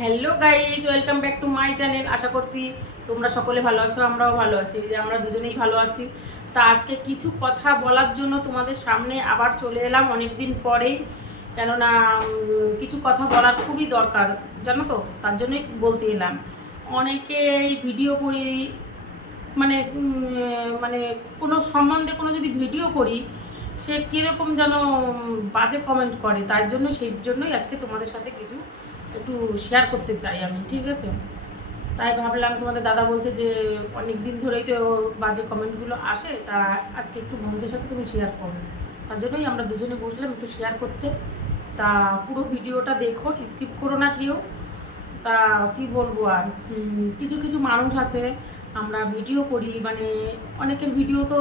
Hello guys, welcome back to my channel. আশা করছি তোমরা সকলে ভালো আছো, আমরাও ভালো আছি, যে আমরা দুজনেই ভালো আছি। তা আজকে কিছু কথা বলার জন্য তোমাদের সামনে আবার চলে এলাম অনেক দিন পরেই, কেননা কিছু কথা বলার খুবই দরকার, জানো তো, তার জন্যই বলতে এলাম। অনেকেই ভিডিও করি, মানে মানে কোনো সম্বন্ধে কোনো যদি ভিডিও করি, সে কীরকম যেন বাজে কমেন্ট করে, তার জন্য সেই জন্যই আজকে তোমাদের সাথে কিছু একটু শেয়ার করতে চাই আমি, ঠিক আছে? তাই ভাবলাম, তোমাদের দাদা বলছে যে অনেক দিন ধরেই তো বাজে কমেন্টগুলো আসে, তা আজকে একটু বন্ধুদের সাথে তুমি শেয়ার করো। তার জন্যই আমরা দুজনে বসলাম একটু শেয়ার করতে। তা পুরো ভিডিওটা দেখো, স্কিপ করো না কেউ। তা কি বলবো আর, কিছু কিছু মানুষ আছে, আমরা ভিডিও করি, মানে অনেকের ভিডিও তো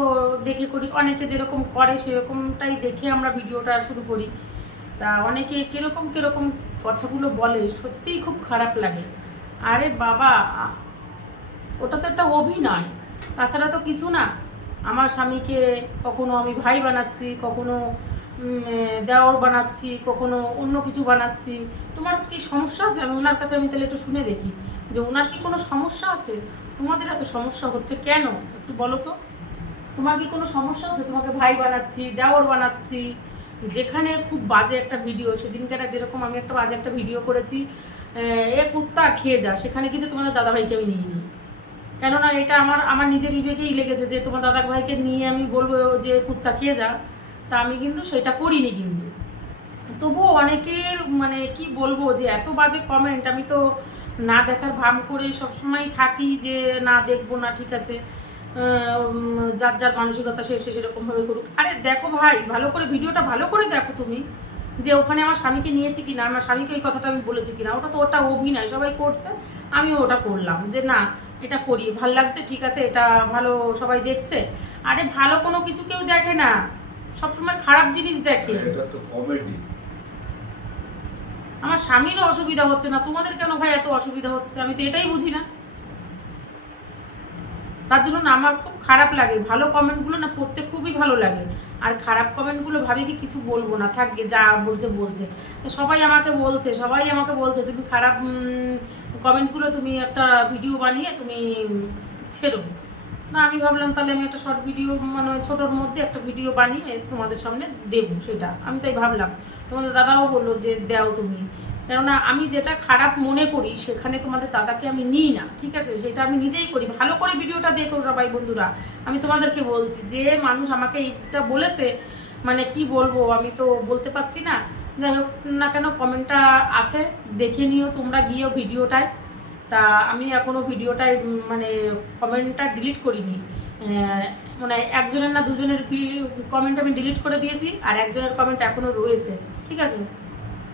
দেখে করি, অনেকে যেরকম করে সেরকমটাই দেখে আমরা ভিডিওটা শুরু করি। তা অনেকে কীরকম কীরকম কথাগুলো বলে, সত্যিই খুব খারাপ লাগে। আরে বাবা, ওটা তো একটা অভিনয়, তাছাড়া তো কিছু না। আমার স্বামীকে কখনো আমি ভাই বানাচ্ছি, কখনো দেওর বানাচ্ছি, কখনো অন্য কিছু বানাচ্ছি। তোমার কি সমস্যা আছে? আমি ওনার কাছে আমি তাহলে একটু শুনে দেখি যে ওনার কি কোনো সমস্যা আছে। তোমাদের এত সমস্যা হচ্ছে কেন, একটু বলো তো। তোমার কি কোনো সমস্যা হচ্ছে? তোমাকে ভাই বানাচ্ছি, দেওর বানাচ্ছি, যেখানে খুব বাজে একটা ভিডিও, সেদিনকার যেরকম আমি একটা বাজে একটা ভিডিও করেছি, এ কুত্তা খেয়ে যা, সেখানে কিন্তু তোমাদের দাদাভাইকে আমি নিয়ে নিই। কেননা এটা আমার আমার নিজের বিবেকেই লেগেছে যে তোমার দাদাভাইকে নিয়ে আমি বলবো যে কুত্তা খেয়ে যা, তা আমি কিন্তু সেটা করিনি। কিন্তু তবুও অনেকের মানে কি বলবো, যে এত বাজে কমেন্ট, আমি তো না দেখার ভান করে সবসময় থাকি যে না দেখবো না, ঠিক আছে, যার যার মানসিকতা সে সেরকমভাবে করুক। আরে দেখো ভাই, ভালো করে ভিডিওটা ভালো করে দেখো তুমি, যে ওখানে আমার স্বামীকে নিয়েছি কিনা, আমার স্বামীকে ওই কথাটা আমি বলেছি কিনা। ওটা তো ওটা অভিনয়, সবাই করছে, আমিও ওটা করলাম, যে না এটা করি, ভাল লাগছে, ঠিক আছে, এটা ভালো, সবাই দেখছে। আরে ভালো কোনো কিছু কেউ দেখে না, সবসময় খারাপ জিনিস দেখে। এটা তো কমেডি। আমার স্বামীরও অসুবিধা হচ্ছে না, তোমাদের কেন ভাই এত অসুবিধা হচ্ছে, আমি তো এটাই বুঝি না। তার জন্য না আমার খুব খারাপ লাগে। ভালো কমেন্টগুলো না পড়তে খুবই ভালো লাগে, আর খারাপ কমেন্টগুলো ভাবি কি কিছু বলবো না, থাকবে যা বলছে বলছে। সবাই আমাকে বলছে তুমি খারাপ কমেন্টগুলো তুমি একটা ভিডিও বানিয়ে তুমি ছেড়ো না। আমি ভাবলাম তাহলে আমি একটা শর্ট ভিডিও, মানে ছোটোর মধ্যে একটা ভিডিও বানিয়ে তোমাদের সামনে দেবো, সেটা আমি তাই ভাবলাম। তোমাদের দাদাও বললো যে দাও তুমি, কেননা আমি যেটা খারাপ মনে করি সেখানে তোমাদের দাদাকে আমি নিই না, ঠিক আছে, সেটা আমি নিজেই করি। ভালো করে ভিডিওটা দেখো সবাই বন্ধুরা, আমি তোমাদেরকে বলছি। যে মানুষ আমাকে এইটা বলেছে, মানে কি বলবো, আমি তো বলতে পারছি না। যাই হোক না কেন, কমেন্টটা আছে, দেখে নিও তোমরা গিয়েও ভিডিওটায়। তা আমি এখনও ভিডিওটায় মানে কমেন্টটা ডিলিট করিনি। মানে একজনের না দুজনের কমেন্ট আমি ডিলিট করে দিয়েছি, আর একজনের কমেন্ট এখনও রয়েছে, ঠিক আছে।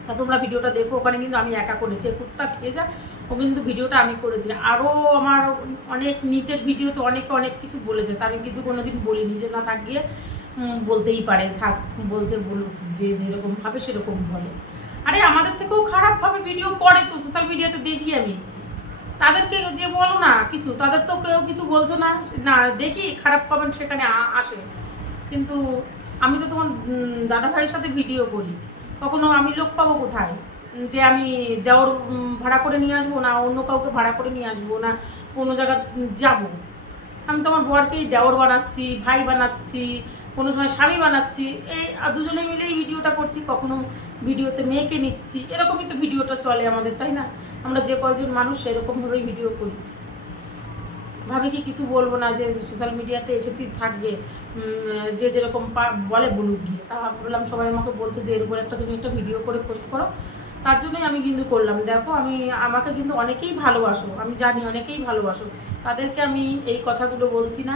তা তোমরা ভিডিওটা দেখো, ওখানে কিন্তু আমি একা করেছি, কুত্তা খেয়ে যা, ও কিন্তু ভিডিওটা আমি করেছি। আরও আমার অনেক নিচের ভিডিওতে অনেকে অনেক কিছু বলেছে, তা আমি কিছু কোনো দিন বলিনি, যে না থাক গিয়ে বলতেই পারে, থাক বলছে বলুক, যে যেরকম ভাবে সেরকম বলে। আরে আমাদের থেকেও খারাপভাবে ভিডিও করে তো সোশ্যাল মিডিয়াতে দেখি আমি, তাদেরকে যে বলো না কিছু, তাদের তো কেউ কিছু বলছো না, না দেখি খারাপ কমেন্ট সেখানে আসে। কিন্তু আমি তো তোমার দাদাভাইয়ের সাথে ভিডিও করি, কখনো আমি লোক পাবো কোথায় যে আমি দেওর ভাড়া করে নিয়ে আসবো, না অন্য কাউকে ভাড়া করে নিয়ে আসবো, না কোনো জায়গা যাব। আমি তো আমার বরকেই দেওর বানাচ্ছি, ভাই বানাচ্ছি, কোনো সময় স্বামী বানাচ্ছি, এই দুজনে মিলেই ভিডিওটা করছি। কখনো ভিডিওতে মেয়েকে নিচ্ছি, এরকমই তো ভিডিওটা চলে আমাদের, তাই না? আমরা যে কয়জন মানুষ সেরকমভাবেই ভিডিও করি। ভাবি কি কিছু বলবো না, যে সোশ্যাল মিডিয়াতে এসেছি থাকবে, যে যেরকম বলে বলুক গিয়ে। তা বললাম, সবাই আমাকে বলছে যে এর উপর একটা তুমি একটা ভিডিও করে পোস্ট করো, তার জন্যই আমি কিন্তু করলাম। দেখো আমাকে কিন্তু অনেকেই ভালোবাসো, আমি জানি অনেকেই ভালোবাসো, তাদেরকে আমি এই কথাগুলো বলছি না।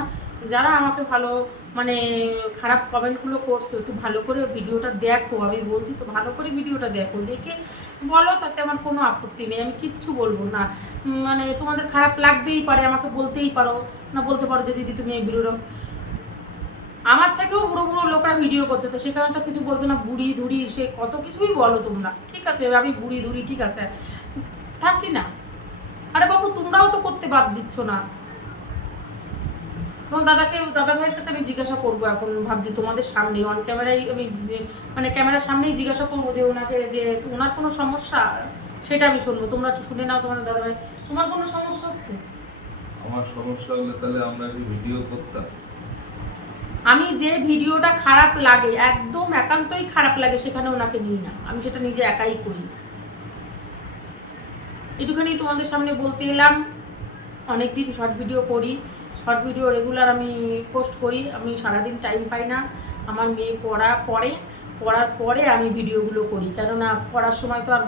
যারা আমাকে ভালো মানে খারাপ কমেন্টগুলো করছো, একটু ভালো করে ভিডিওটা দেখো, আমি বলছি তো ভালো করে ভিডিওটা দেখো, দেখে বলো, তাতে আমার কোনো আপত্তি নেই, আমি কিচ্ছু বলবো না। মানে তোমাদের খারাপ লাগতেই পারে, আমাকে বলতেই পারো, না বলতে পারো যে দিদি তুমি এই ভিডিওটা, আমার থেকেও বুড়ো বুড়ো লোকরা ভিডিও করছে, তো সেখানে তো কিছু বলছে না, বুড়ি ধুড়ি সে কত কিছুই বলো তোমরা, ঠিক আছে, আমি বুড়ি ধুড়ি, ঠিক আছে, থাকি না। আরে বাবু, তোমরাও তো করতে বাদ দিচ্ছ না। তোমার দাদা ভাইয়ের কাছে আমি জিজ্ঞাসা করবো, এখন ভাবছি তোমাদের সামনে অন ক্যামেরায় আমি মানে ক্যামেরার সামনেই জিজ্ঞাসা করবো যে ওনাকে, যে ওনার কোনো সমস্যা, সেটা আমি শুনবো। তোমরা একটু শুনে নাও তোমাদের দাদাভাই। তোমার কোনো সমস্যা হচ্ছে? আমার সমস্যা হলে তাহলে আমরা কি ভিডিও করতাম? আমি যে ভিডিওটা খারাপ লাগে, একদম একান্তই খারাপ লাগে, সেখানে ওনাকে নিই না, আমি সেটা নিজে একাই করি। এটুখানি তোমাদের সামনে বলতে এলাম। অনেকদিন শর্ট ভিডিও করি, শর্ট ভিডিও রেগুলার আমি পোস্ট করি। আমি সারাদিন টাইম পাই না, আমার মেয়ে পড়ার পরে আমি ভিডিওগুলো করি, কেননা পড়ার সময় তো আর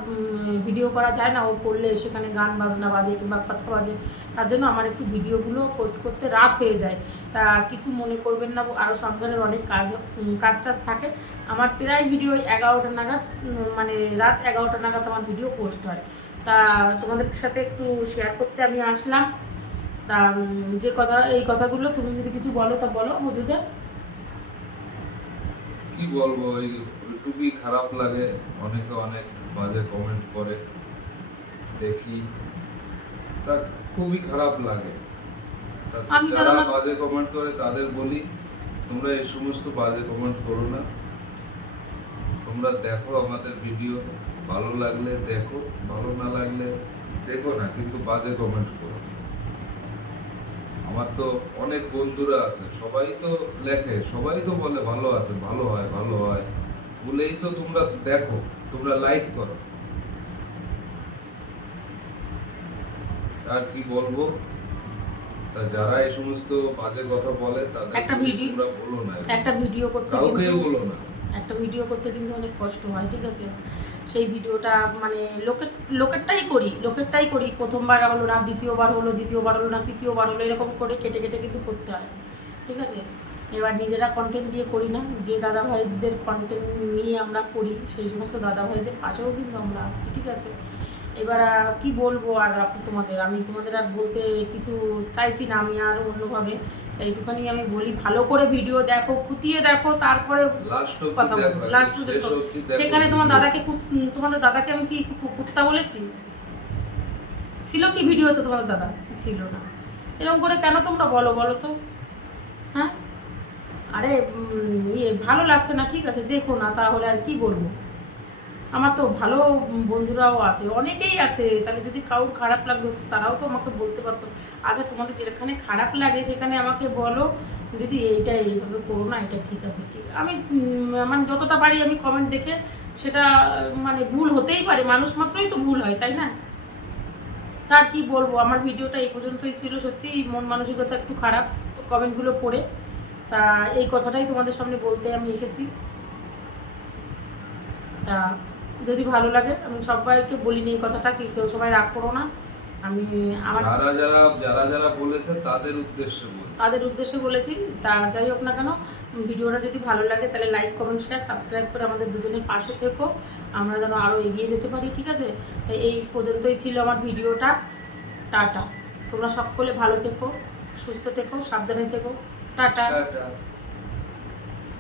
ভিডিও করা যায় না। ও পড়লে সেখানে গান বাজনা বাজে কিংবা কথা বাজে, তার জন্য আমার একটু ভিডিওগুলো পোস্ট করতে রাত হয়ে যায়। তা কিছু মনে করবেন না, আরও সংসারের অনেক কাজ টাজ থাকে। আমার প্রায় ভিডিও 11টা নাগাদ, মানে রাত 11টা নাগাদ আমার ভিডিও পোস্ট হয়। তা তোমাদের সাথে একটু শেয়ার করতে আমি আসলাম। তা যে কথা, এই কথাগুলো তুমি যদি কিছু বলো তা বলো বন্ধুদের। কি বলবো, ওইটুকুই খারাপ লাগে। অনেকে অনেক বাজে কমেন্ট করে, দেখি, তা খুবই খারাপ লাগে। আমি যারা বাজে কমেন্ট করে তাদের বলি, তোমরা এই সমস্ত বাজে কমেন্ট করো না। তোমরা দেখো আমাদের ভিডিও, ভালো লাগলে দেখো, ভালো না লাগলে দেখো না, কিন্তু বাজে কমেন্ট করো। আমার তো অনেক বন্ধুরা আছে, সবাই তো লেখে, সবাই তো বলে ভালো আছে, ভালো হয়, ভালো হয় বলেই তো তোমরা দেখো, তোমরা লাইক করো। আর কি বলবো, তা যারা এই সমস্ত বাজে কথা বলে তাদের তোমরা বলো না, একটা ভিডিও করতে কাউকেই বলো না। একটা ভিডিও করতে কিন্তু অনেক কষ্ট হয়, ঠিক আছে? সেই ভিডিওটা মানে লোকেরটাই করি। প্রথমবার হলো না, দ্বিতীয়বার হলো না, তৃতীয়বার হলো, এরকম করে কেটে কেটে কিন্তু করতে হয়, ঠিক আছে? এবার নিজেরা কন্টেন্ট দিয়ে করি না, যে দাদা ভাইদের কন্টেন্ট নিয়ে আমরা করি সেই সমস্ত দাদা ভাইদের পাশেও কিন্তু আমরা আছি, ঠিক আছে? এবার কি বলবো আর আমি তোমাদের আর বলতে কিছু চাইছি না, আমি আর অন্যভাবে এইটুখানি আমি বলি, ভালো করে ভিডিও দেখো, খুঁটিয়ে দেখো, তারপরে কথা বলবো। লাস্ট দেখো, সেখানে তোমাদের দাদাকে আমি কি কুত্তা বলেছি? ছিল কি ভিডিওতে তোমাদের দাদা? ছিল না। এরকম করে কেন তোমরা বলো তো? হ্যাঁ, আরে ভালো লাগছে না, ঠিক আছে, দেখো না, তাহলে আর কি বলবো? আমার তো ভালো বন্ধুরাও আছে, অনেকেই আছে, তাহলে যদি কারোর খারাপ লাগতো তারাও তো আমাকে বলতে পারতো। আচ্ছা, তোমাদের যেখানে খারাপ লাগে সেখানে আমাকে বলো, দিদি এইটা এইভাবে করো না, এটা ঠিক আছে, ঠিক। আমি মানে যতটা পারি আমি কমেন্ট দেখে সেটা, মানে ভুল হতেই পারে, মানুষ মাত্রই তো ভুল হয়, তাই না? তার কি বলবো, আমার ভিডিওটা এই পর্যন্তই ছিল। সত্যি মন মানসিকতা একটু খারাপ কমেন্টগুলো পড়ে, তা এই কথাটাই তোমাদের সামনে বলতে আমি এসেছি। তা যদি ভালো লাগে, আমি সবাইকে বলিনি এই কথাটা, কিন্তু সবাই রাগ করো না। আমি আমার যারা যারা বলেছে তাদের উদ্দেশ্যে বলেছি। তা যাই হোক না কেন, ভিডিওটা যদি ভালো লাগে তাহলে লাইক, কমেন্ট, শেয়ার, সাবস্ক্রাইব করে আমাদের দুজনের পাশে থেকো, আমরা যেন আরও এগিয়ে যেতে পারি, ঠিক আছে? তাই এই পর্যন্তই ছিল আমার ভিডিওটা। টাটা। তোমরা সকলে ভালো থেকো, সুস্থ থেকো, সাবধানে থেকো। টাটা।